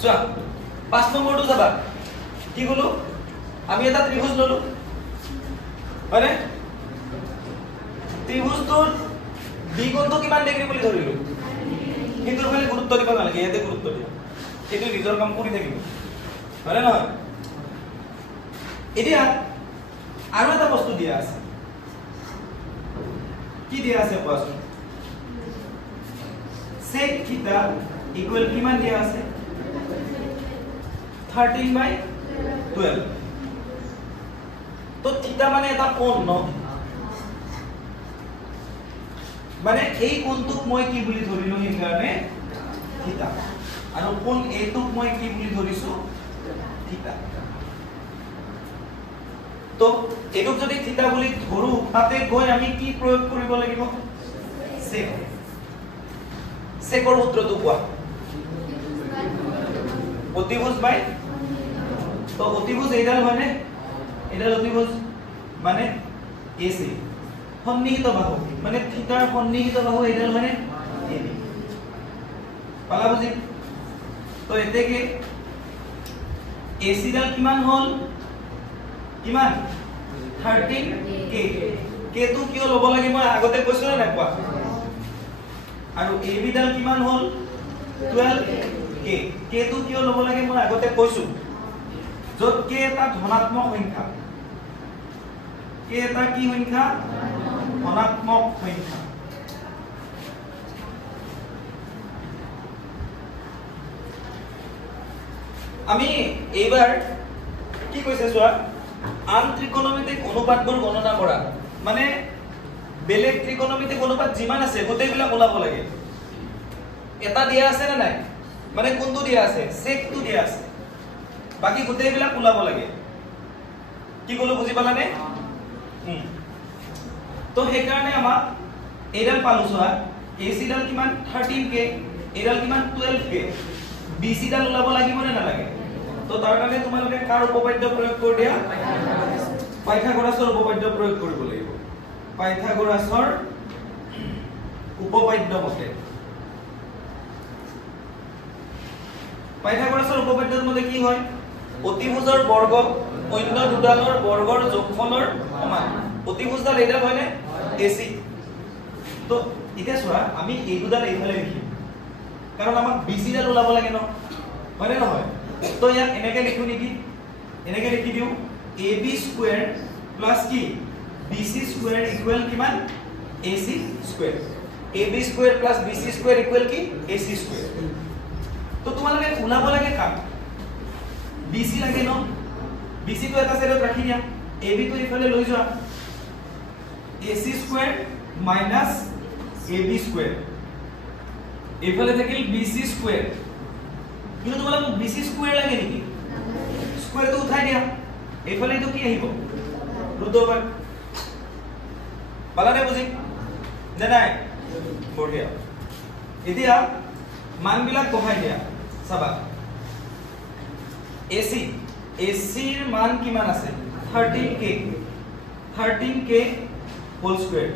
চোৱা 5 নম্বৰটো চাবা কি হলো আমি এটা ত্ৰিভুজ ললো হয়নে ত্ৰিভুজটোৰ দ্বিগুণটো কিমান ডিগ্ৰী বুলি ধৰিলো কিন্তু ফালে গুৰুত্ব দিব নালাগে ইয়াতে গুৰুত্ব দিয়া সেইটো নিজৰ কাম কৰি থাকিব হয়নে নহয় এতিয়া আৰু এটা বস্তু দিয়া আছে কি দিয়া আছে কোৱাচোন sec theta equal কিমান দিয়া আছে 13/12 তো থিটা মানে এটা কোণ ন মানে এই কোণটোক মই কি বুলি ধৰিলো এই কাৰণে থিটা আৰু কোণ এটোক মই কি বুলি ধৰিছো থিটা তো এটোক যদি থিটা বুলি ধৰো তাতে গৈ আমি কি প্ৰয়োগ কৰিব লাগিব sec secৰ সূত্ৰটো কোৱা অতিভুজ বাই তো অতিভুজ এইডাল হয়নে এইডাল অতিভুজ মানে AC সন্নিহিত বাহু মানে থিটাৰ সন্নিহিত বাহু এইডাল হয়নে AB পালা বুজি তো এতেকে AC ডাল কিমান হল কিমান 13k k টো কিয় লব লাগে মই আগতে কৈছিল না কোৱা আৰু AB ডাল কিমান হল 12k k টো কিয় লব লাগে মই আগতে কৈছো যত k এটা ধনাত্মক সংখ্যা k এটা কি সংখ্যা ধনাত্মক সংখ্যা আমি এইবাৰ কি কৈছে চোৱা আন ত্ৰিকোণমিতিক অনুপাতবোৰ গণনা কৰা মানে বেলেগ ত্ৰিকোণমিতিক অনুপাত যিমান আছে গোটেইবিলাক ওলাব লাগে এটা দিয়া আছে না নাই মানে কোনটো দিয়া আছে সেকটো দিয়া আছে বাকি গোটেইবিলাক ওলাব লাগে কি কলো বুজি পালানে তো সেই কাৰণে আমাক এডাল পালো চোৱা AC ডাল কিমান 13k এডাল কিমান 12k BC ডাল ওলাব লাগিব নে নালাগে তো তাৰ কাৰণে তোমালোকে কাৰ উপপাদ্য প্ৰয়োগ কৰি দিয়া পাইথাগোৰাছৰ উপপাদ্য প্ৰয়োগ কৰিব লাগিব পাইথাগোৰাছৰ উপপাদ্য মতে পাইথাগোৰাছৰ উপপাদ্যৰ মতে কি হয় অতিভুজৰ বৰ্গ অন্য দুডালৰ বৰ্গৰ যোগফলৰ সমান অতিভুজডাল এইডাল হয়নে AC তো এতিয়া চোৱা আমি এই দুডাল এইফালে লিখিম কাৰণ আমাক BC ডাল ওলাব লাগে ন হয়নে নহয় তো ইয়াক এনেকে লিখো নেকি এনেকে লিখি দিও AB স্কয়াৰ প্লাস কি BC স্কয়াৰ ইকুয়াল কিমান AC square AB square plus BC square equal কি AC স্কয়াৰ তো তোমালোকে ওলাব লাগে কাম BC লাগে ন BC তো এটা সাইডত ৰাখি দিয়া AB তো ইফালে লৈ যোৱা AC square minus AB square ইফালে থাকিল BC স্কয়াৰ কিন্তু তোমালোক BC স্কয়াৰ লাগে নেকি স্কয়াৰ তো উঠাই দিয়া এইফালে তো কি আহিব √/। পালানে বুজি নাই বঢ়িয়া এতিয়া মানবিলাক বহাই দিয়া চাবা AC ৰ মান কিমান আছে 13k whole square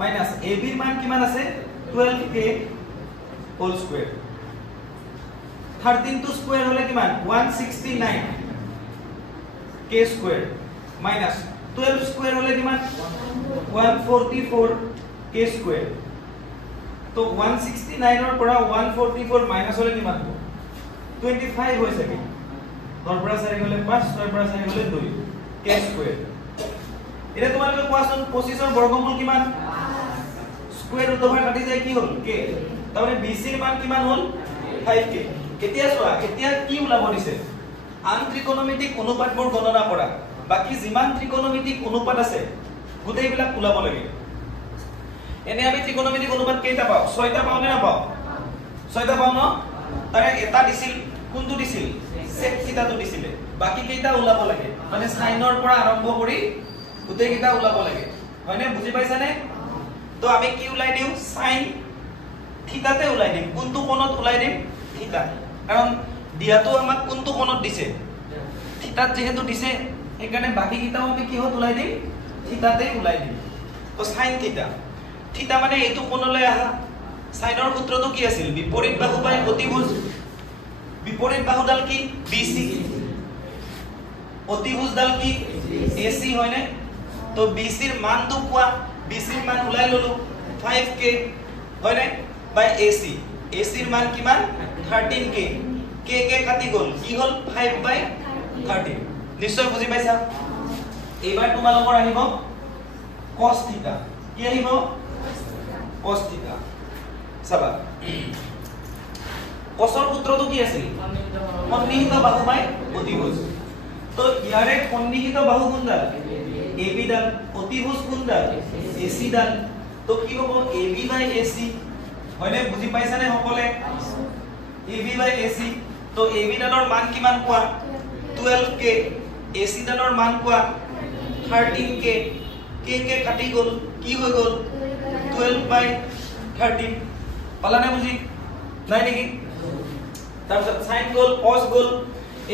minus AB ৰ মান কিমান আছে 12k whole square 13 to square হলে কিমান 169 k square minus 12 square হলে কিমান 144 k square তো 169 ৰ পৰা 144 মাইনাস হলে কিমান হ'ব 25 হৈ থাকে 10 পৰা 4 গলে 5 6 পৰা 4 গলে 2 k square এটা তোমালোকে কোৱাচোন 25 ৰ বৰ্গমূল কিমান স্কয়াৰ ৰুট ওভাৰ কাটি যায় কি হ'ল k তাৰমানে BC ৰ মান কিমান হ'ল 5k এতিয়া চোৱা এতিয়া কি ওলাব দিছে আন ত্ৰিকোণমিতিক অনুপাতবোৰ গণনা কৰা বাকি যিমান ত্ৰিকোণমিতিক অনুপাত আছে গোটেইবিলাক ওলাব লাগে এনে আমি ত্ৰিকোণমিতিক অনুপাত কেইটা পাও 6টা পাও নে নাপাও 6টা পাও ন তাৰে এটা দিছিল কোনটো দিছিল sec থিটাটো দিছিলে বাকি কেইটা ওলাব লাগে মানে সাইনৰ পৰা আৰম্ভ কৰি গোটেই কেইটা ওলাব লাগে হয়নে বুজি পাইছানে তো আমি কি উলাই দিও sin থিটাতে উলাই দিম কোনটো কোণত উলাই দিম থিটা কাৰণ দিয়াটো আমাক কোনটো কোণত দিছে থিটাত যেহেতু দিছে এখানে বাকি কিটাও আমি কি হত উলাই দিম থিটাতে উলাই দিম তো sin থিটা থিটা মানে এটো কোণলৈ আহা সাইনৰ সূত্ৰটো কি আছিল বিপৰীত বাহু বাই অতিভুজ বিপৰীত বাহুডাল কি BC অতিভুজডাল কি AC হয়নে তো BC ৰ মানটো কোৱা BC ৰ মান উলাই ললো 5k হয়নে বাই AC AC ৰ মান কিমান 13k k কাটি গল কি হল 5/13 নিশ্চয় বুজি পাইছা এবাৰ তোমালোকৰ আহিব cos থিটা কি আহিব cos থিটা চাবা cosৰ সূত্ৰটো কি আছিল সন্নিহিত বাহু বাই অতিভুজ তো ইয়াৰে সন্নিহিত বাহু কোনডাল AB ডাল অতিভুজ কোনডাল AC ডাল তো কি হ'ব AB বাই AC হয়নে বুজি পাইছা নে সকলে AB বাই AC তো AB ডালৰ মান কিমান কোৱা 12k AC ডালৰ মান কোৱা 13k k কাটি গল কি হৈ গল 12/13 পালা না বুজি নাই নেকি তাৰপিছত sin গল cos গল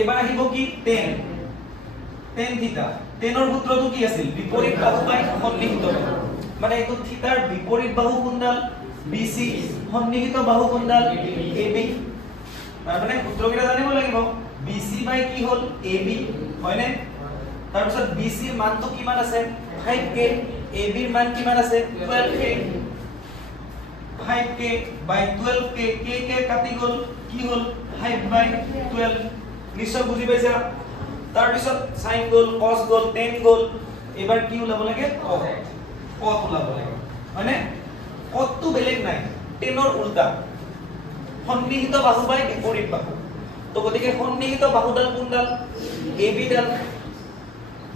এবাৰ আহিব কি tan থিটা tan ৰ সূত্ৰটো কি আছিল বিপৰীত বাহু বাই সন্নিহিত মানে এইটো থিটাৰ বিপৰীত বাহু কোনডাল BC সন্নিহিত বাহু কোনডাল AB মানে সূত্ৰকেইটা জানিব লাগিব BC বাই কি হল AB হয়নে তাৰপিছত BC ৰ মানটো কিমান আছে 5k AB ৰ মান কিমান আছে 12k 5k by 12k k কাটি গল কি হল 5/12 নিশ্চয় বুজি পাইছা তাৰ পিছত sin গল cos গল tan গল এবাৰ কি ওলাব লাগে cot ওলাব লাগে মানে cotটো বেলেগ নাই tan ৰ উল্টা সন্নিহিত বাহু বাই বিপৰীত বাহু তো গতিকে সন্নিহিত বাহুডাল কোনডাল AB ডাল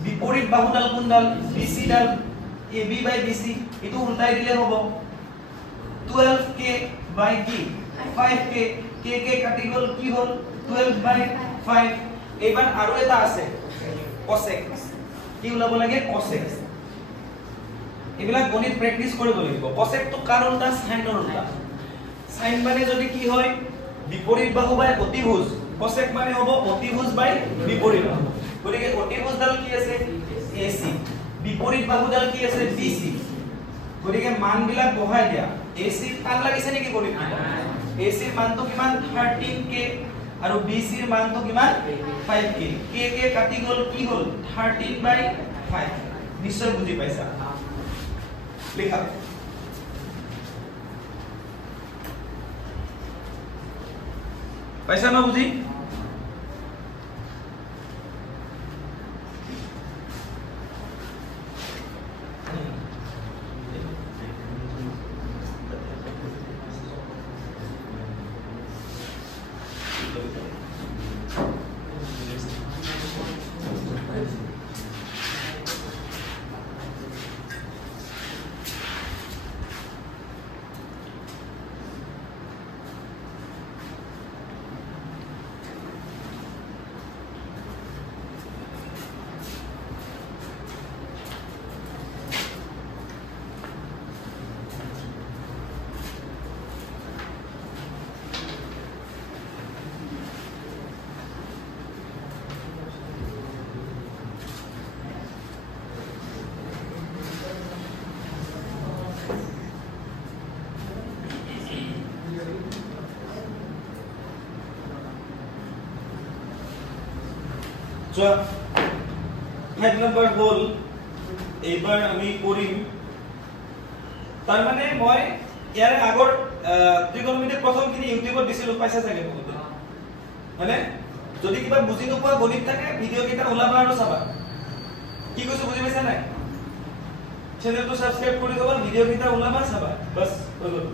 বিপৰীত বাহুডাল কোনডাল BC ডাল AB বাই BC এটো উল্টাই দিলে হ'ব 12k by কি 5k k কাটি গল কি হল 12/5 এবাৰ আৰু এটা আছে cosec কি ওলাব লাগে cosec এবিলাক গণিত প্ৰেক্টিস কৰিব লাগিব cosec তো কাৰ উল্টা sin ৰ উল্টা sin মানে যদি কি হয় বিপৰীত বাহু বাই অতিভুজ cosec মানে হ'ব অতিভুজ বাই বিপৰীত বাহু গতিকে অতিভুজডাল কি আছে AC বিপৰীত বাহুডাল কি আছে BC গতিকে মানবিলাক বহাই দিয়া AC টান লাগিছে নেকি গণিত AC ৰ মানটো কিমান 13k আৰু BC ৰ মানটো কিমান 5k k কাটি গল কি হল 13/5 নিশ্চয় বুজি পাইছা লিখা পাইছা না বুজি So 5 number হল এইবাৰ আমি কৰিম তাৰ মানে মই ইয়াৰ আগৰ ত্ৰিকোণমিতিৰ প্ৰথমখিনি ইউটিউবত দিছিলো পাইছা চাগে বহুত মানে যদি কিবা বুজি নোপোৱা গণিত থাকে ভিডিও কেইটা ওলাবা আৰু চাবা কি কৈছো বুজি পাইছা নাই চেনেলটো সাবস্ক্ৰাইব কৰি দিবা ভিডিও কেইটা ওলাবা চাবা বস হৈ গ'ল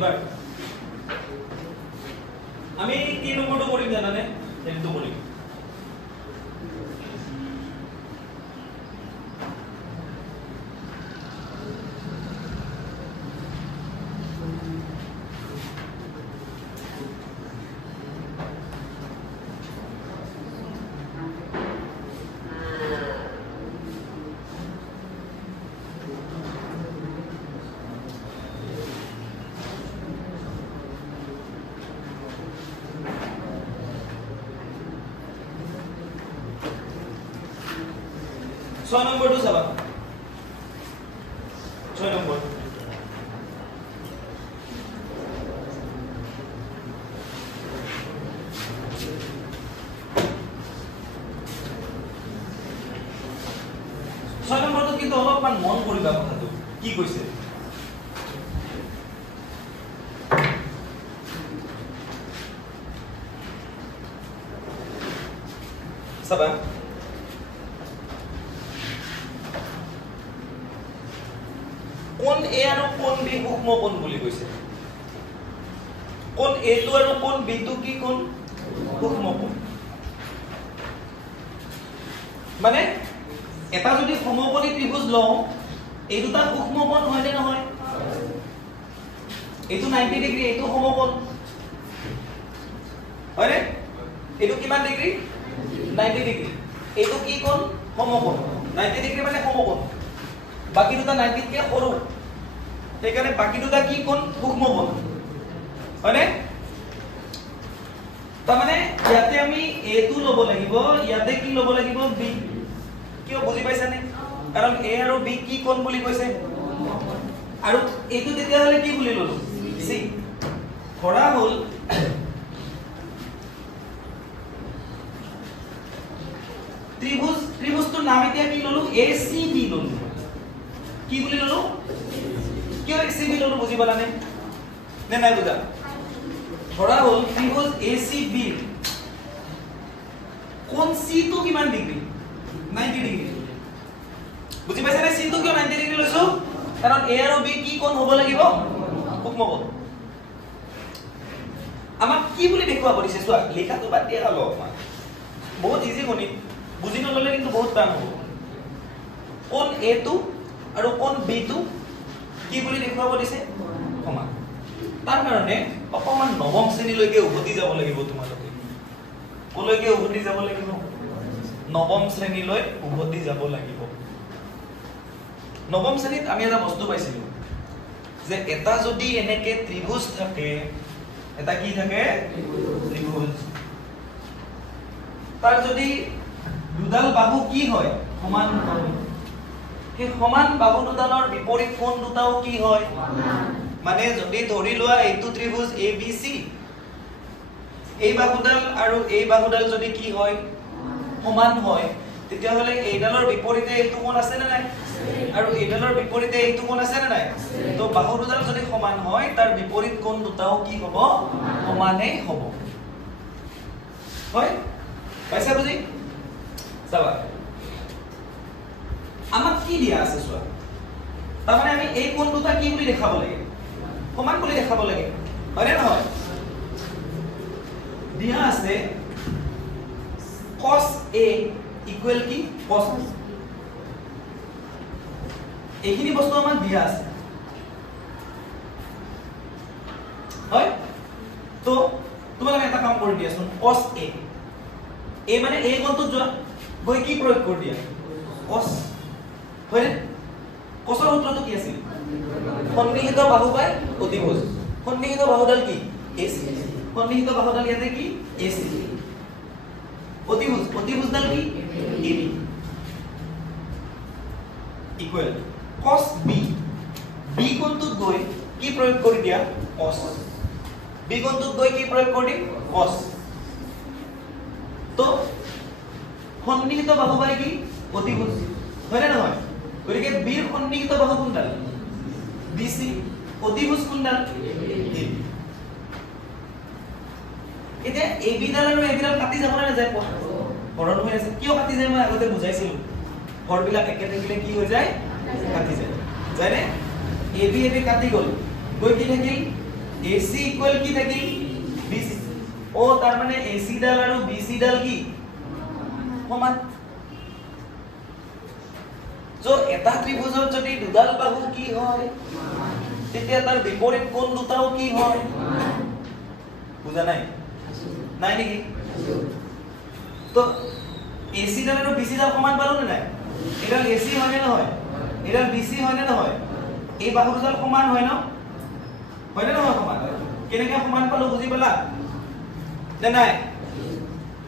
এবাৰ আমি কি নম্বৰটো কৰিম জানানে এইটো কৰিম ছয় নম্বৰটো চাবা ছয় নম্বৰ ছয় নম্বৰটো কিন্তু অলপমান মন কৰিবা কথাটো কি কৈছে চাবা কোন এ আৰু কোন বি সূক্ষ্ম কোণ বুলি কৈছে কোন এ টো আৰু কোন বি টো কি কোন সূক্ষ্ম কোণ মানে এটা যদি সমকোণী ত্ৰিভুজ লওঁ এই দুটা সূক্ষ্ম কোণ হয় নে নহয় এইটো 90 ডিগ্ৰী এইটো সমকোণ হয়নে এইটো কিমান ডিগ্ৰী 90 ডিগ্ৰী এইটো কি কোণ সমকোণ 90 ডিগ্ৰী মানে সমকোণ বাকি দুটা 90 কে সৰু সেইকাৰণে বাকি দুটা কি কোণ সূক্ষ্ম কোণ হয়নে তাৰমানে ইয়াতে আমি a টো লব লাগিব ইয়াতে কি লব লাগিব b কিয় বুজি পাইছানে কাৰণ a আৰু b কি কোণ বুলি কৈছে আৰু এইটো তেতিয়া হলে কি বুলি ললো c ধৰা হল ত্ৰিভুজটোৰ নাম এতিয়া কি ললো acb ললো কি বুলি ললো কিয় acb ললো বুজি পালানে নে নাই বুজা ধৰা হল ত্ৰিভুজ acb কোণ c টো কিমান ডিগ্ৰী 90 ডিগ্ৰী বুজি পাইছা নে c টো কিয় 90 ডিগ্ৰী লৈছো কাৰণ a আৰু b কি কোণ হ'ব লাগিব সূক্ষ্ম কোণ আমাক কি বুলি দেখুৱা কৰিছে চোৱা লিখাটো বাদ দিয়া হলো বহুত ইজি গণিত বুজি নললে কিন্তু বহুত টান হ'ব কোণ a টো আৰু কোণ b টো কি বুলি দেখুৱাব দিছে সমান তাৰ কাৰণে অকমান নৱম শ্ৰেণীলৈকে উভতি যাব লাগিব তোমালোকে কলৈকে উভতি যাব লাগিব নৱম শ্ৰেণীলৈ উভতি যাব লাগিব নৱম শ্ৰেণীত আমি এটা বস্তু পাইছিলো যে এটা যদি এনেকে ত্ৰিভুজ থাকে এটা কি থাকে ত্ৰিভুজ তাৰ যদি দুডাল বাহু কি হয় সমান হয় সেই সমান বাহু দুডালৰ বিপৰীত কোণ দুটাও কি হয় মানে যদি ধৰি লোৱা এইটো ত্ৰিভুজ ABC এই বাহুডাল আৰু এই বাহুডাল যদি কি হয় সমান হয় তেতিয়া হলে এইডালৰ বিপৰীতে এইটো কোণ আছে নে নাই আৰু এইডালৰ বিপৰীতে এইটো কোণ আছে নে নাই তো বাহু দুডাল যদি সমান হয় তাৰ বিপৰীত কোণ দুটাও কি হ'ব সমানেই হ'ব হয় পাইছা বুজি চাবা আমাক কি দিয়া আছে চোৱা তাৰমানে আমি এই কোণ দুটা কি বুলি দেখাব লাগে সমান বুলি দেখাব লাগে হয়নে নহয় দিয়া আছে cos a ইকুৱেল কি cos b এইখিনি বস্তু আমাক দিয়া আছে হয় তো তোমালোকে এটা কাম কৰি দিয়াচোন cos a a মানে a কোণটো যোৱা গৈ কি প্ৰয়োগ কৰি দিয়া cos হয়নে cosৰ সূত্ৰটো কি আছিল সন্নিহিত বাহু বাই অতিভুজ সন্নিহিত বাহুডাল কি AC সন্নিহিত বাহুডাল ইয়াতে কি AC অতিভুজডাল কি AB equal cos b b কোণটোত গৈ কি প্ৰয়োগ কৰি দিয়া cos b কোণটোত গৈ কি প্ৰয়োগ কৰি cos তো সন্নিহিত বাহু বাই কি অতিভুজ হয় না নহয় গতিকে b ৰ সন্নিহিত বাহু কোনডাল BC অতিভুজ কোনডাল AB এতিয়া AB ডাল আৰু AB ডাল কাটি যাব না যায় হৰণ হৈ আছে কিয় কাটি যায় মই আগতে বুজাইছিলো হৰবিলাক একে থাকিলে কি হৈ যায় কাটি যায় জানে AB কাটি গল গৈ কি থাকিল AC ইকুৱেল কি থাকিল BC ও তাৰ মানে AC ডাল আৰু BC ডাল কি সমান जो এটা ত্ৰিভুজৰ যদি দুডাল বাহু কি হয় তেতিয়া তাৰ বিপৰীত কোণ দুটাও কি হয় বুজা নাই নাই নেকি তো AC ডাল আৰু BC ডাল সমান পালো নে নাই এডাল AC হয় নে নহয় এডাল BC হয় নে নহয় এই বাহু দুডাল সমান হয় ন হয় নে নহয় সমান কেনেকৈ সমান পালো বুজি পালা নে নাই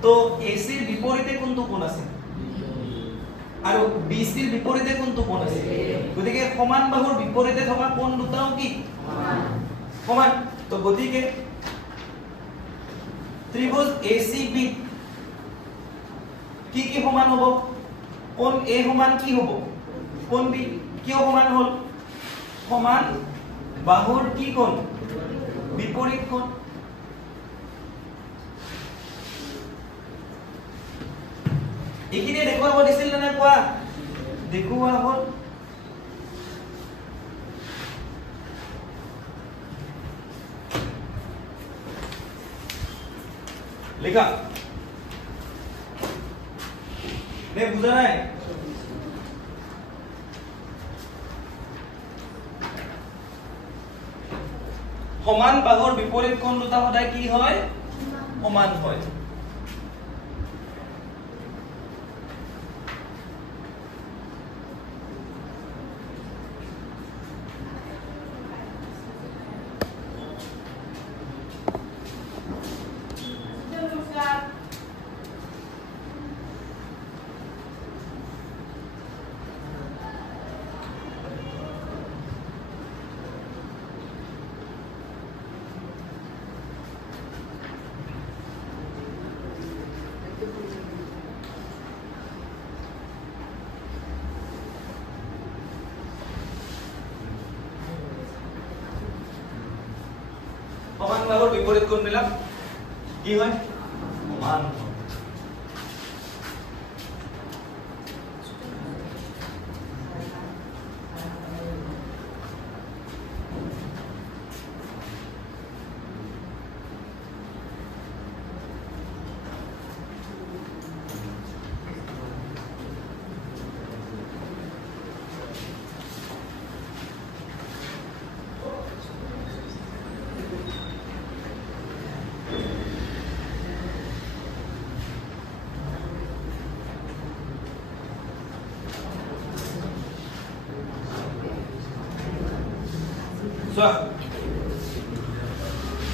তো AC ৰ বিপৰীতে কোনটো কোণ আছে আৰু BC ৰ বিপৰীতে কোনটো কোণ আছে গতিকে সমান বাহুৰ বিপৰীতে থকা কোণ দুটাও কি সমান তো গতিকে ত্রিভুজ ACB কি কি সমান হ'ব কোণ A সমান কি হ'ব কোণ B কিয় সমান হ'ল সমান বাহুৰ কি কোণ বিপৰীত কোণ এইখিনি দেখুৱাব দিছিল নে কোৱা দেখুৱা হ'ল লিখা নে বুজা নাই সমান বাহুৰ বিপৰীত কোণ দুটা সদায় কি হয় সমান হয় সমান বাহুৰ বিপৰীত কোণবিলাক কি হয় সমান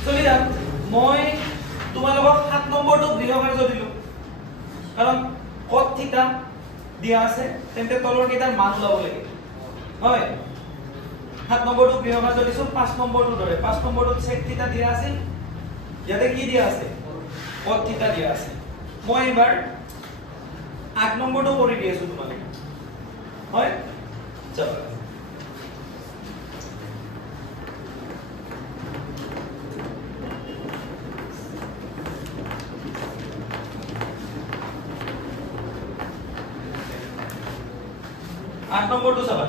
চলি যাম মই তোমালোকক 7 নম্বৰটো গৃহকাৰ্য দিলো কাৰণ cos থিটা দিয়া আছে তেন্তে তলৰ কেইটাৰ মান ওলাব লাগে হয় 7 নম্বৰটো গৃহকাৰ্য দিছো 5 নম্বৰটো ধৰে 5 নম্বৰটো sec থিটা দিয়া আছে ইয়াতে কি দিয়া আছে cos থিটা দিয়া আছে মই এবাৰ 8 নম্বৰটো কৰি দি আছো তোমালোকক হয় চল 8 নম্বৰটো চাবা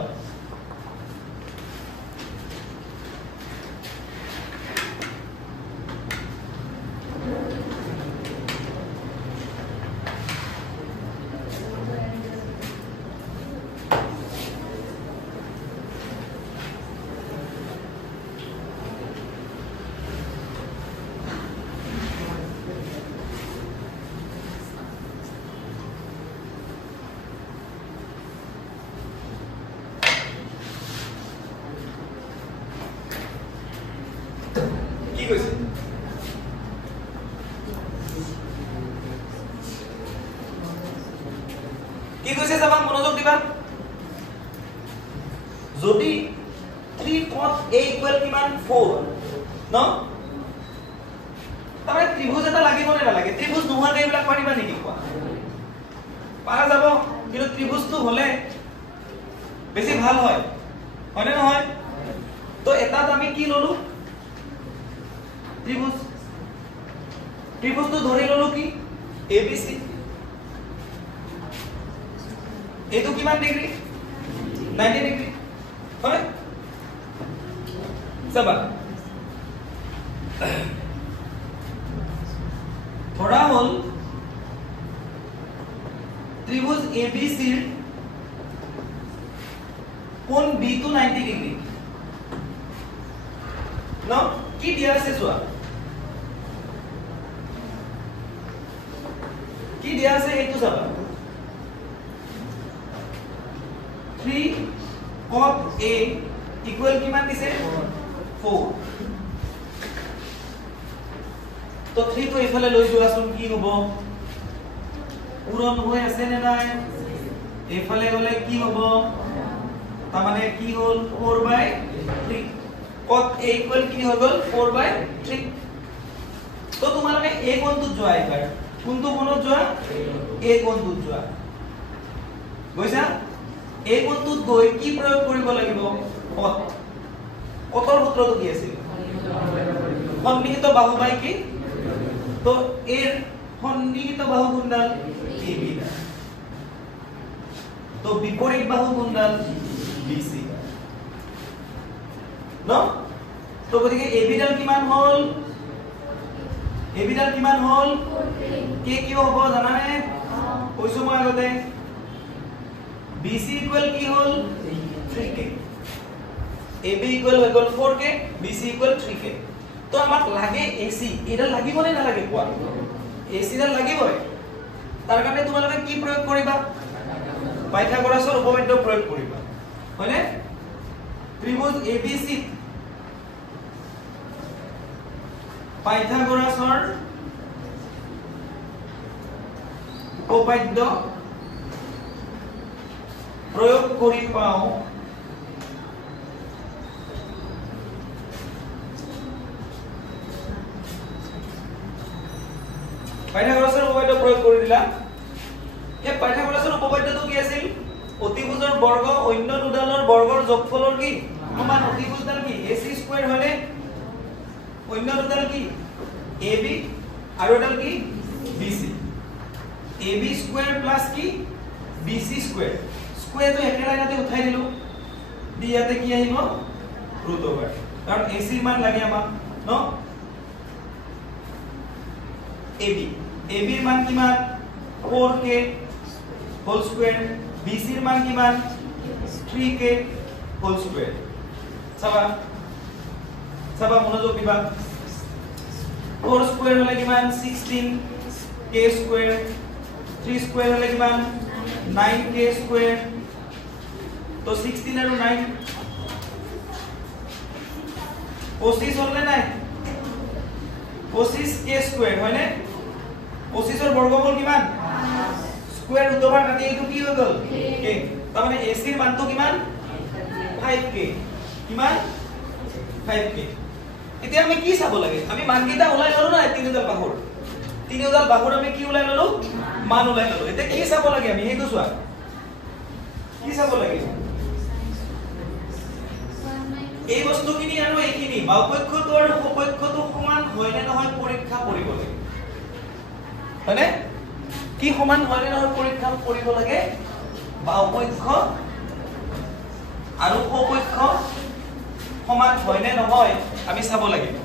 কি কৈছে কি কৈছে যাবা মনোযোগ দিবা যদি 3 cos a ইকুৱেল কিমান 4 ন তাৰে ত্ৰিভুজ এটা লাগিব নে নালাগে ত্ৰিভুজ নোহোৱাকৈ এইবিলাক পাৰিবা নেকি কোৱা পাৰা যাব কিন্তু ত্ৰিভুজটো হলে বেছি ভাল হয় হয়নে নহয় তো এটাত আমি কি ললো ত্রিভুজ ত্রিভুজটো ধৰি ললো কি ABC এটো কিমান ডিগ্ৰী 90 ডিগ্ৰী হয় চাবা ধৰা হল ত্ৰিভুজ ABC ৰ কোণ B টো 90 ডিগ্ৰী ন কি দিয়া আছে চোৱা কি দিয়া আছে এইটো চাবা 3 cot A ইকুয়াল কিমান দিছে 4 তো 3 তো ইফালে লৈ যোৱাচোন কি হ'ব পূৰণ হৈ আছে নে নাই ইফালে গলে কি হ'ব তাৰ মানে কি হ'ল 4/3 cot A ইকুয়াল কি হৈ গল 4/3 তো তোমালোকে A কোণটোত যোৱা এবাৰ কোনটো কোণত যোৱা A কোণটোত যোৱা গৈছা A কোণটোত গৈ কি প্ৰয়োগ কৰিব লাগিব cot কতৰ সূত্ৰটো কি আছিল সন্নিহিত বাহু বাই কি তো এর সন্নিহিত বাহু কোণডাল AB তো বিপরীত বাহু কোণডাল BC ন তো গতিকে AB ডাল কিমান হল AB ডাল কিমান হল কে কি হ'ব জানানে কৈছো মই আগতে BC ইকুয়াল কি হল 3k AB ইকুয়াল হৈ গল 4k BC ইকুয়াল 3k তো আমাক লাগে AC এটা লাগিব নে না লাগে কোৱা AC ডাল লাগিবই তাৰ কাৰণে তোমালোকে কি প্ৰয়োগ কৰিবা পাইথাগোৰাছৰ উপপাদ্য প্ৰয়োগ কৰিবা হয়নে ত্ৰিভুজ ABC পাইথাগোৰাছৰ উপপাদ্য প্ৰয়োগ কৰি পাও পাইথাগোৰাছৰ উপপাদ্য প্ৰয়োগ কৰি দিলা এই পাইথাগোৰাছৰ উপপাদ্যটো কি আছিল অতিভুজৰ বৰ্গ অন্য দুডালৰ বৰ্গৰ যোগফলৰ কি সমান অতিভুজডাল কি AC স্কয়াৰ হলে অন্য দুডাল কি AB আৰু এডাল কি BC AB স্কয়াৰ প্লাস কি BC স্কয়াৰ স্কয়াৰ তো একে লাইনতে উঠাই দিলো দি ইয়াতে কি আহিব ৰুট ওভাৰ কাৰণ AC মান লাগে আমাক ন AB AB ৰ মান কিমান 4k হোল স্কয়াৰ BC ৰ মান কিমান 3k হোল স্কয়াৰ চাবা মনোযোগ দিবা 4 স্কয়াৰ হলে কিমান 16k স্কয়াৰ 3 স্কয়াৰ হলে কিমান 9k স্কয়াৰ তো 16 আৰু 9 25 হল নাই 25k স্কয়াৰ হয়নে 25 ৰ বৰ্গমূল কিমান স্কয়াৰ ৰুট ওভাৰ কাটি এইটো কি হৈ গল k তাৰ মানে AC ৰ মানটো কিমান 5k কিমান 5k এতিয়া আমি কি চাব লাগে আমি মানকেইটা ওলাই ললো না তিনিওডাল বাহুৰ আমি কি ওলাই ললো মান ওলাই ললো এতিয়া কি চাব লাগে আমি হেতু চোৱা কি চাব লাগে এই বস্তুখিনি আৰু এইখিনি বাহুপক্ষটো আৰু উপপক্ষটো সমান হয় নে নহয় পৰীক্ষা কৰিব লাগে হয়নে কি সমান হয় নে নহয় পৰীক্ষা কৰিব লাগে বাহুপক্ষ আৰু উপপক্ষ সমান হয় নে নহয় আমি চাব লাগিব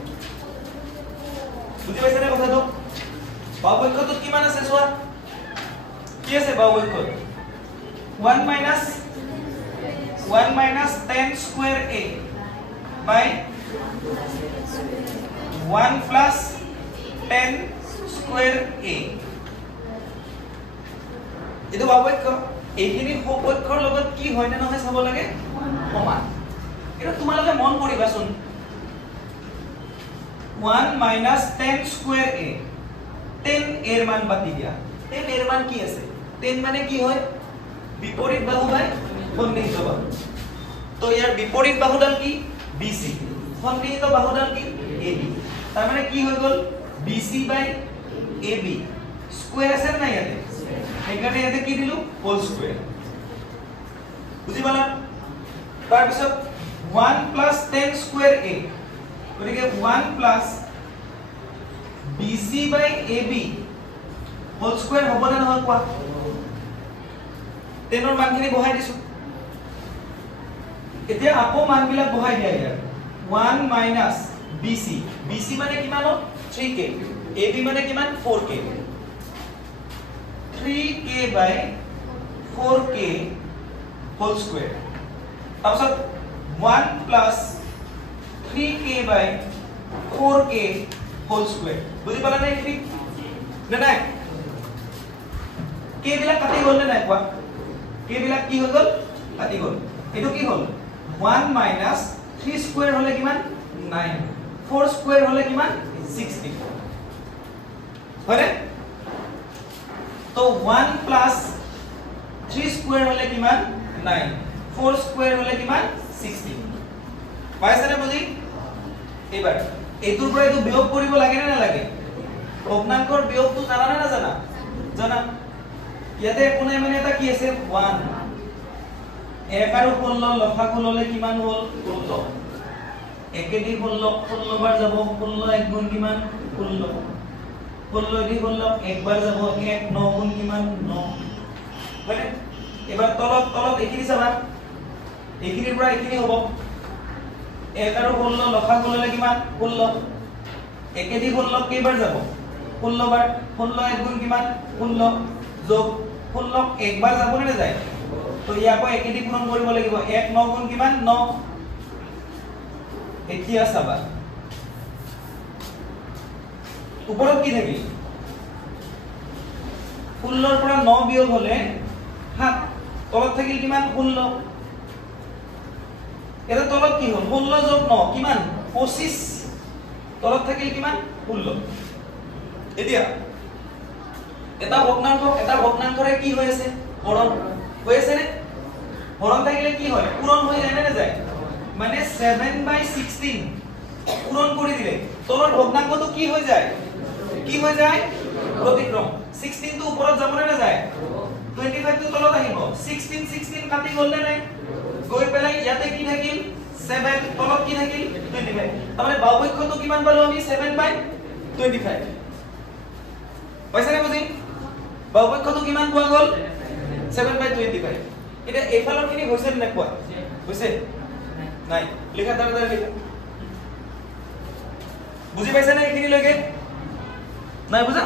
বুজি পাইছানে কথাটো বাহুপক্ষটো কিমান আছে চোৱা কি আছে বাহুপক্ষত 1 minus 10 square A by 1 plus 10 square A এটো বাহুপক্ষ এইখিনি উপপক্ষৰ লগত কি হয় নে নহয় চাব লাগে সমান এটা তোমালোকে মন কৰিবাচোন 1 minus 10 square A 10 এর মান বাদ দিয়া 10 এর মান কি আছে 10 মানে কি হয় বিপরীত বাহু বাই সন্নিহিত বাহু তো ইয়ার বিপরীত বাহুডাল কি BC সন্নিহিত বাহুডাল কি AB তার মানে কি হৈ গল BC বাই AB স্কয়ার আছে না ইয়াতে এখানে ইয়াতে কি দিলু হোল স্কয়ার বুজি পালা তাৰ পিছত 1 plus 10 square A গতিকে 1 plus BC by AB whole square হ'ব না নহয় কোৱা 10 ৰ মানখিনি বহাই দিছো এতিয়া আকৌ মানবিলাক বহাই দিয়া ইয়াৰ 1 minus BC BC মানে কিমান 3k AB মানে কিমান 4k 3k by 4k whole square তাৰপিছত 1 plus 3k by 4k whole square বুজি পালা নে কি না নাই k বিলাক কাটি গল নে নাই কোৱা k বিলাক কি হৈ গল কাটি গল এটো কি হল 1 minus 3 square হলে কিমান 9 4 square হলে কিমান 16 হয়নে তো 1 plus 3 square হলে কিমান 9 4 square হলে কিমান 16 পাইছে না বুজি এবাৰ এইটোৰ পৰা এইটো বিয়োগ কৰিব লাগে না নালাগে ভগ্নাংকৰ বিয়োগটো জানা না জানা জানা ইয়াতে কোনে মানে এটা কি আছে 1 1 আৰু 16 লসাগু ললে কিমান হল 16 একেদি 16 বাৰ যাব 16 এক গুণ কিমান 16 16 দি 16 একবাৰ যাব 1 9 গুণ কিমান 9 মানে এবাৰ তলত এখিনি চাবা এখিনিৰ পৰা এখিনি হ'ব 1 আৰু 16 লসাগু ললে কিমান 16 একেদি 16 কেইবাৰ যাব 16 বাৰ 16 এক গুণ কিমান 16 যোগ 16 একবাৰ যাব নে যায় তো ইয়াকো একেদি পূৰণ কৰিব লাগিব 1 9 গুণ কিমান 9 এতিয়া চাবা ওপৰত কি থাকিল 16 ৰ পৰা 9 বিয়োগ হলে 7 তলত থাকিল কিমান 16 এটা তলত কি হল 16 যোগ 9 কিমান 25 তলত থাকিল কিমান 16 এতিয়া এটা ভগ্নাংকৰে কি হৈ আছে হৰণ হৈ আছে নে হৰণ থাকিলে কি হয় পূৰণ হৈ যায় না যায় মানে 7/16 পূৰণ কৰি দিলে তলৰ ভগ্নাংকটো কি হৈ যায় প্ৰতিক্ৰম 16 টো ওপৰত যাব না যায় 25 টো তলত আহিব 16 কাটি গল নে নাই গৈ পেলাই ইয়াতে কি থাকিল 7 তলত কি থাকিল 25 তাৰমানে বাহুপক্ষটো কিমান পালো আমি 7/25 পইছা নে বুজি বাহুপক্ষটো কিমান পোৱা গল 7/25 এটা এফালৰ খিনি হৈছে নে কোৱা হৈছে নাই লিখা তাৰে লিখা বুজি পাইছা নে এখিনি লগে নাই বুজা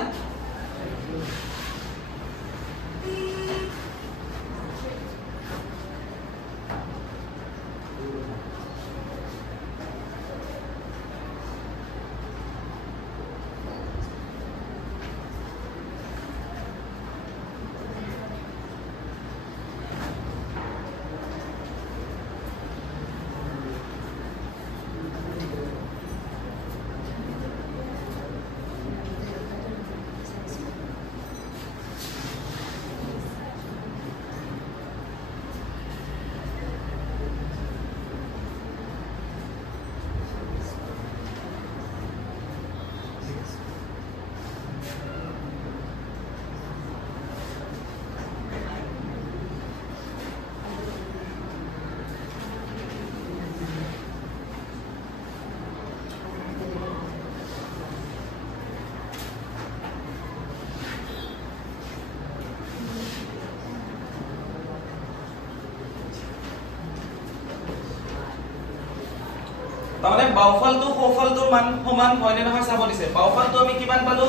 তাহলে বাউফালটো সোফালটোৰ মান সমান হয় নে নহয় চাব দিছে বাউফালটো আমি কিমান পালো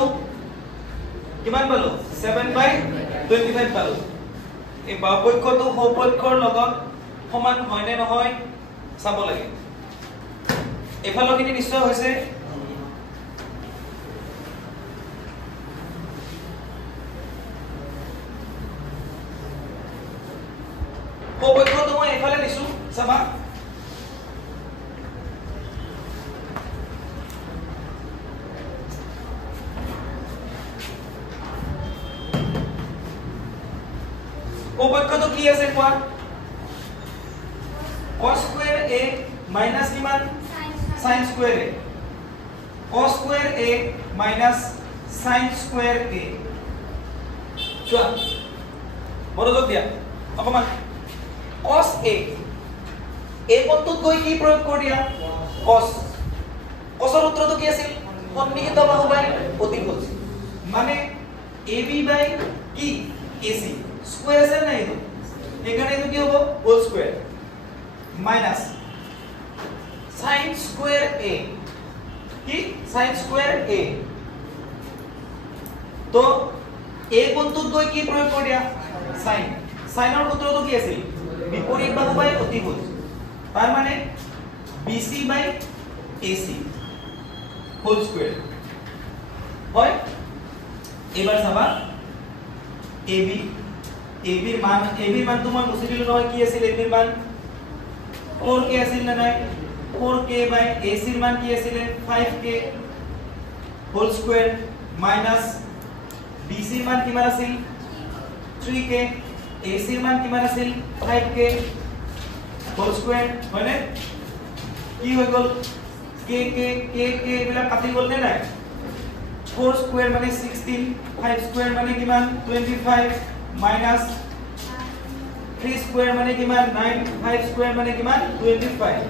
7/25 পালো এই বাউপক্ষটো সোপক্ষৰ লগত সমান হয় নে নহয় চাব লাগে এফালখিনি নিশ্চয় হৈছে সোপক্ষটো মই এফালে দিছো চাবা উপপক্ষটো কি আছে কোৱা cos square a minus কিমান sin square a cos square a minus sin square a চোৱা মনোযোগ দিয়া অকমান cos a কোণটোত গৈ কি প্ৰয়োগ কৰি দিয়া cos cosৰ সূত্ৰটো কি আছিল সন্নিহিত বাহু বাই অতিভুজ মানে ab বাই কি ac স্কয়ার আছে না এটা এখানে তো কি হবে whole square minus sin square a কি sin স্কয়ার a তো a কোণটোত গৈ কি প্ৰয়োগ কৰি দিয়া sin সাইনৰ সূত্ৰটো কি আছিল বিপৰীত বাহু বাই অতিভুজ তাৰ মানে bc বাই ac হোল স্কয়াৰ হয় এবাৰ চাবা ab ab ৰ মান তো মই মুছি দিলো নহয় কি আছিল ab ৰ মান 4k আছিল না নাই 4k বাই ac ৰ মান কি আছিল 5k whole square minus bc ৰ মান কিমান আছিল 3k ac ৰ মান কিমান আছিল 5k হোল স্কয়ার হয়নে কি হৈ গল k এবিলা কাটি গল নে নাই 4 স্কয়ার মানে 16 5 স্কয়ার মানে কিমান 25 মাইনাস 3 স্কয়ার মানে কিমান 9 5 স্কয়ার মানে কিমান 25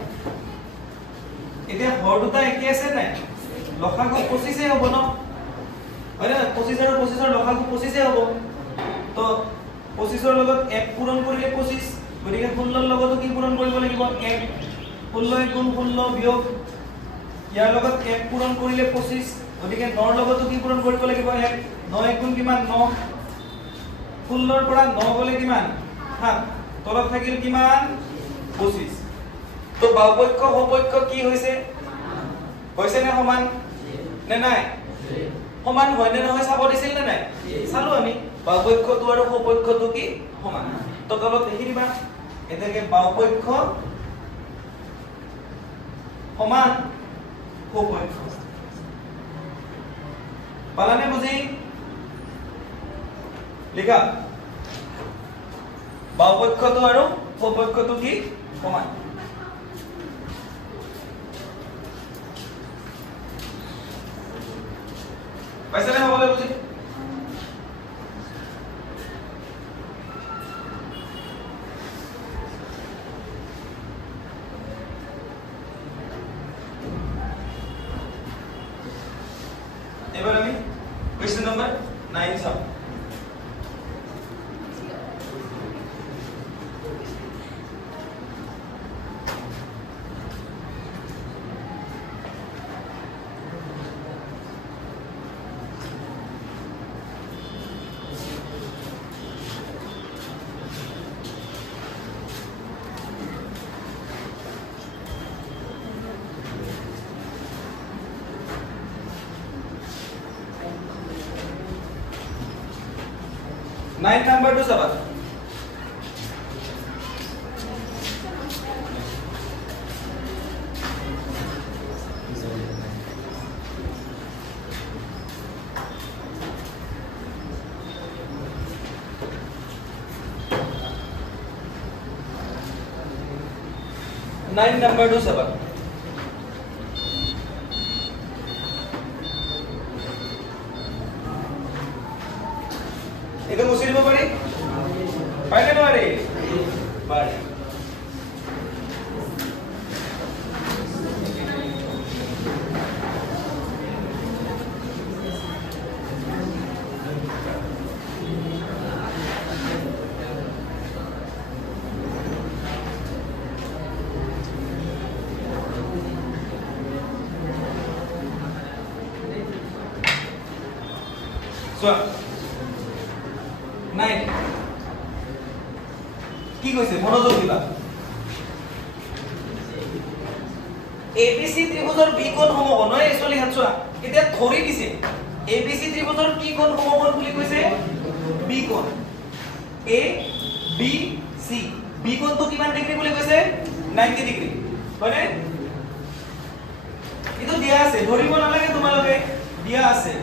এতিয়া হৰ দুটা একে আছে নাই লসাগু 25 এ হ'ব ন হয় না 25 আৰু 25 ৰ লসাগু 25 এ হ'ব তো 25 ৰ লগত 1 পূৰণ কৰিলে 25 গতিকে 16 ৰ লগতো কি পূৰণ কৰিব লাগিব 1 16 গুণ 16 বিয়োগ ইয়াৰ লগত 1 পূৰণ কৰিলে 25 গতিকে 9 ৰ লগতো কি পূৰণ কৰিব লাগিব 1 9 গুণ কিমান 9 16 ৰ পৰা 9 গলে কিমান 7 তলত থাকিল কিমান 25 তো বাহুপক্ষ সপক্ষ কি হৈছে নে সমান নে নাই সমান হয় নে নহয় চাব দিছিল নে নাই চালো আমি বাহুপক্ষটো আৰু সপক্ষটো কি সমান তো তলত লিখি দিবা এটাকে বাহুপক্ষ সমান সপক্ষ পালানে বুজি লিখা বাহুপক্ষটো আৰু সপক্ষটো কি সমান পাইছানে হবলে বুজি এবার আমি কোশ্চেন নাম্বার 9 সব नाइन नंबर टू सबक नाइन नंबर टू सबक itu musim apa nih? Pakai apa nih? Bari. So. নাই কি কৈছে মনোযোগ দিবা এবিসি ত্ৰিভুজৰ বি কোণ সমকোণ হয় একচুয়ালি হাতছোৱা এতিয়া ধৰি দিছে এবিসি ত্ৰিভুজৰ কি কোণ সমকোণ বুলি কৈছে বি কোণ এ বি সি বি কোণটো কিমান ডিগ্ৰী বুলি কৈছে 90 ডিগ্ৰী হয়নে ইটো দিয়া আছে ধৰিব নালাগে তোমালোকে দিয়া আছে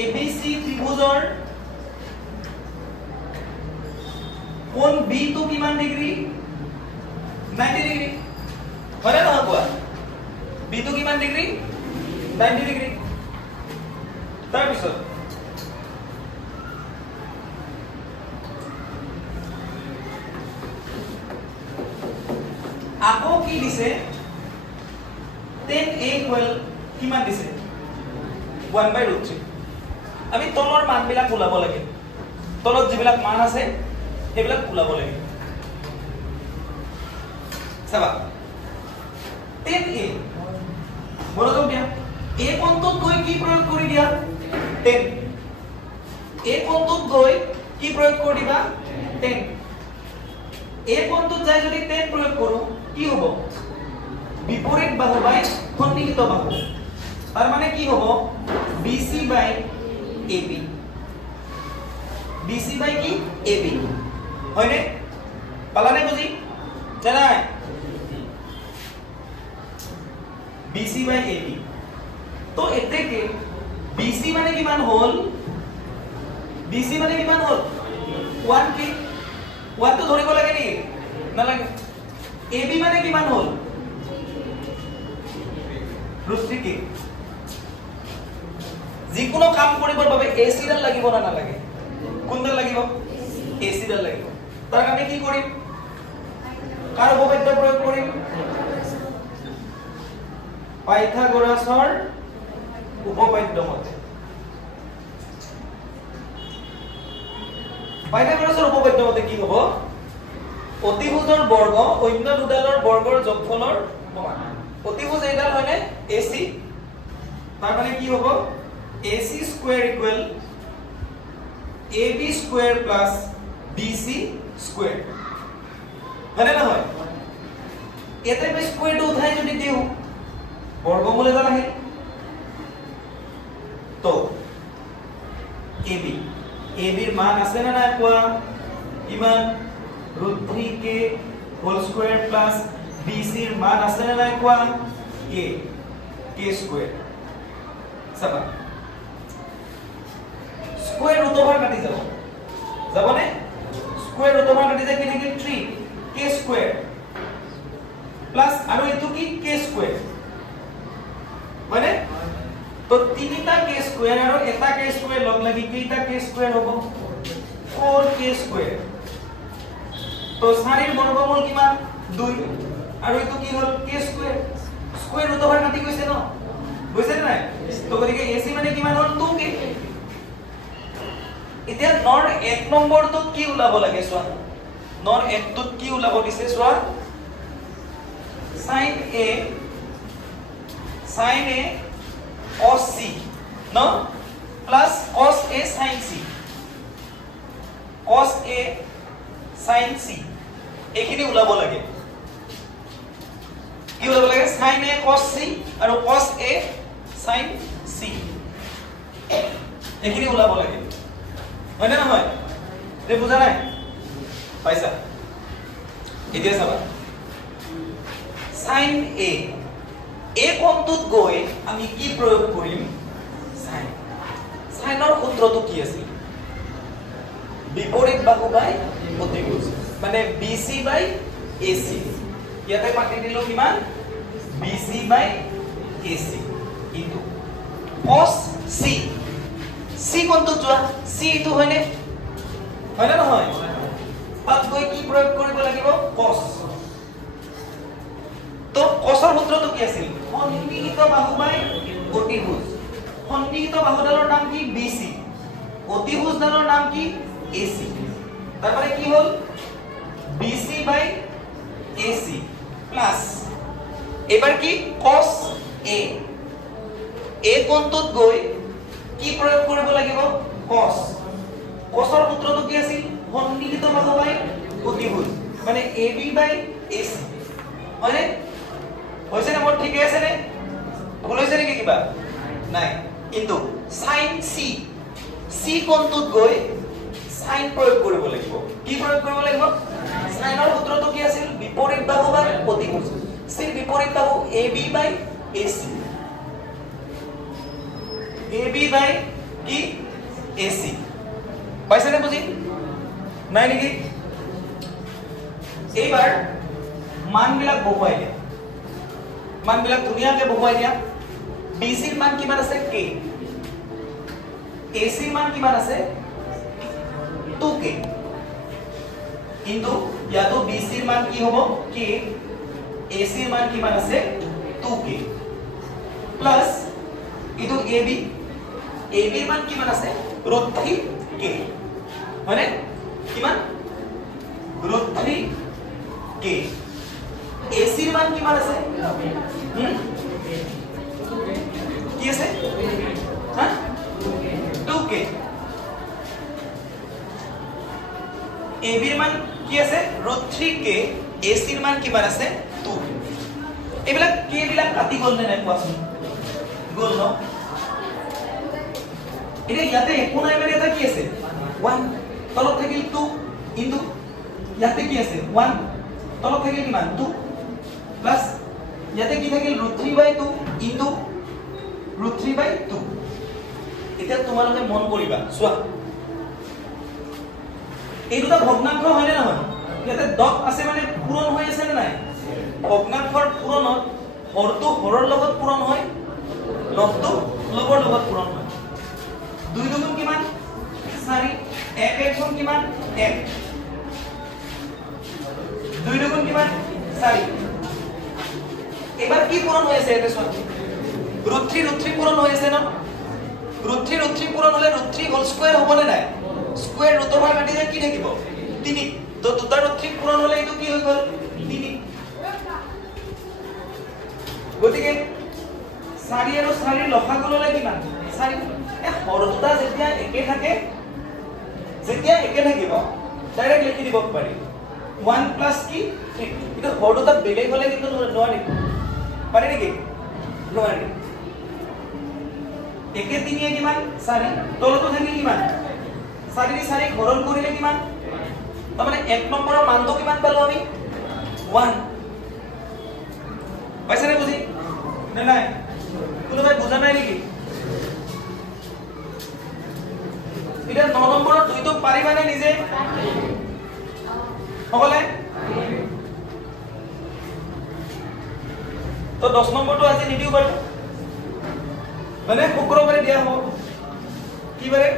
ABC ত্ৰিভুজৰ কোণ B তো কিমান ডিগ্ৰী 90 ডিগ্ৰী হয় না কোৱা B তো কিমান ডিগ্ৰী 90 ডিগ্ৰী তাৰ পিছত আকৌ কি দিছে 10a ইকুৱেল কিমান দিছে 1/√3 আমি তলৰ মানবিলাক ওলাব লাগে তলত যিবিলাক মান আছে সেইবিলাক ওলাব লাগে চাবা 10a মনোযোগ দিয়া এই কোণটোত গৈ কি প্ৰয়োগ কৰি দিয়া 10 এই কোণটোত গৈ কি প্ৰয়োগ কৰি দিবা 10 এই কোণটোত যাই যদি 10 প্ৰয়োগ কৰো কি হ'ব বিপৰীত বাহু বাই সন্নিহিত বাহু তার মানে কি হ'ব BC বাই AB BC বাই কি AB হয়নে পালানে বুজি জানাই BC বাই AB তো এতেকে BC মানে কিমান হল BC মানে কিমান হল 1 কি 1 তো ধৰিব লাগে নি না লাগে AB মানে কিমান হল √3 কি যিকোনো কাম কৰিবৰ বাবে AC ডাল লাগিব না নালাগে কোনডাল লাগিব AC ডাল লাগিব তাৰ কাৰণে কি কৰিম কাৰ উপপাদ্য প্ৰয়োগ কৰিম পাইথাগোৰাছৰ উপপাদ্য মতে পাইথাগোৰাছৰ উপপাদ্য মতে কি হ'ব অতিভুজৰ বৰ্গ অন্য দুডালৰ বৰ্গৰ যোগফলৰ সমান অতিভুজ এইডাল হয়নে AC তাৰ মানে কি হ'ব AC square equal AB square plus BC square হয়নে না হয় এতে আমি স্কয়ারটো উঠাই যদি দিও বর্গমূল এটা আহে তো AB এর মান আছে না না কোয়া ইমান √3k whole square plus BC এর মান আছে না না কোয়া k স্কয়ার সবা স্কয়ার রুট ওভার কাটি যাব যাবনে স্কয়ার রুট ওভার কাটি যায় কি থাকে 3k স্কয়ার প্লাস আৰু এটো কি k স্কয়াৰ মানে তো তিনিটা k স্কয়াৰ আৰু এটা k স্কয়ার লগ লাগি কেইটা k স্কয়ার হ'ব 4k স্কয়ার তো 4 এর বর্গমূল কিমান 2 আৰু এটো কি হল k square square root over কাটি গৈছে ন বুঝছেন না তো গতিকে AC মানে কিমান হল 2k এতিয়া নর 1 নম্বৰটোত কি উলাব লাগে সোৱা নৰ 1 টোত কি উলাব দিছে সোৱা sin a cos c no plus cos a sin c cos a sin c এখিনি উলাব লাগে কি উলাব লাগে sin a cos c আৰু cos a sin c এখিনি উলাব লাগে হয়নে না হয় তে বুঝা নাই পাইছা এতিয়া চাবা sin a কোণটোত গৈ আমি কি প্ৰয়োগ কৰিম sin sinৰ সূত্ৰটো কি আছিল বিপৰীত বাহু বাই অতিভুজ মানে BC বাই AC ইয়াতে পাতি দিলো কিমান BC বাই AC ইনটু cos c কোণটোত যোৱা c ইটো হয়নে হয়নে নহয় তাত গৈ কি প্ৰয়োগ কৰিব লাগিব cos তো cosৰ সূত্ৰটো কি আছিল সন্নিহিত বাহু বাই অতিভুজ সন্নিহিত বাহুডালৰ নাম কি BC অতিভুজডালৰ নাম কি AC তাৰ মানে কি হ'ল BC বাই AC প্লাস এবাৰ কি cos a কোণটোত গৈ কি প্ৰয়োগ কৰিব লাগিব cos cosৰ সূত্ৰটো কি আছিল সন্নিহিত বাহু বাই অতিভুজ মানে AB বাই AC হয়নে হৈছে না মোৰ ঠিক আছে নে ভুল হৈছে নেকি কিবা নাই কিন্তু sin c কোণটোত গৈ sin প্ৰয়োগ কৰিব লাগিব কি প্ৰয়োগ কৰিব লাগিব sinৰ সূত্ৰটো কি আছিল বিপৰীত বাহু বাই অতিভুজ c বিপৰীত বাহু AB বাই AC AB বাই কি AC পাইছে নে বুজি নাই নেকি এইবাৰ মানবিলাক বহুৱাই দিয়া মানবিলাক ধুনিয়াকে বহুৱাই দিয়া BC ৰ মান কিমান আছে k AC ৰ মান কিমান আছে 2k কিন্তু ইয়াতো BC ৰ মান কি হ'ব k AC ৰ মান কিমান আছে 2k প্লাস ইটো AB ৰ মান কিমান আছে √3k মানে কিমান √3k এচিৰ মান কিমান আছে কি আছে হা 2k এবিৰ মান কি আছে √3k এচিৰ মান কিমান আছে 2k এইবিলাক k বিলাক কাটি গল নে নাই কোৱাচোন গল ন এটা ইয়াতে একো নাই মানে এটা কি আছে 1 তলত থাকিল 2 ইনটু ইয়াতে কি আছে 1 তলত থাকিল কিমান 2 প্লাস ইয়াতে কি থাকিল √3/2 ইনটু √3/2 এটা তোমালোকে মন কৰিবা চোৱা এই দুটা ভগ্নাংশ হয় নে নহয় ইয়াতে 10 আছে মানে পূৰণ হৈ আছে নে নাই ভগ্নাংশৰ পূৰণত হৰটো হৰৰ লগত পূৰণ হয় লবটো লবৰ লগত পূৰণ হয় 2 দুগুণ কিমান 4 1 1 গুণ কিমান 1 2 দুগুণ কিমান 4 এবাৰ কি পূৰণ হৈ আছে এতে চোৱা √3 পূৰণ হৈ আছে ন √3 পূৰণ হলে √3 হোল স্কয়াৰ হ'ব নে নাই স্কয়াৰ ৰুটৰ পৰা কাটি যায় কি থাকিব 3 তো দুটা √3 পূৰণ হলে এটো কি হৈ গল 3 গতিকে 4 আৰু 4 লসাগু ললে কিমান 4 এ হৰ দুটা যেতিয়া একে থাকে যেতিয়া একে থাকিব ডাইৰেক্ট লিখি দিব পাৰি 1 প্লাস কি 3 এটা হৰ দুটা বেলেগ হলে কিন্তু নোৱাৰি পাৰি নেকি নোৱাৰি একে 3 এ কিমান 4 তলতো থাকিল কিমান 4 নি 4 হৰণ কৰিলে কিমান তাৰ মানে 1 নম্বৰৰ মানটো কিমান পালো আমি 1 পাইছা নে বুজি না নাই কোনোবাই বুজা নাই নেকি এটা 9 নম্বৰৰ 2 তো পাৰি মানে নিজে হবলে তো 10 নম্বৰটো আজি নিদিও বাৰু মানে শুক্ৰবাৰে দিয়া হ'ব কি বাৰে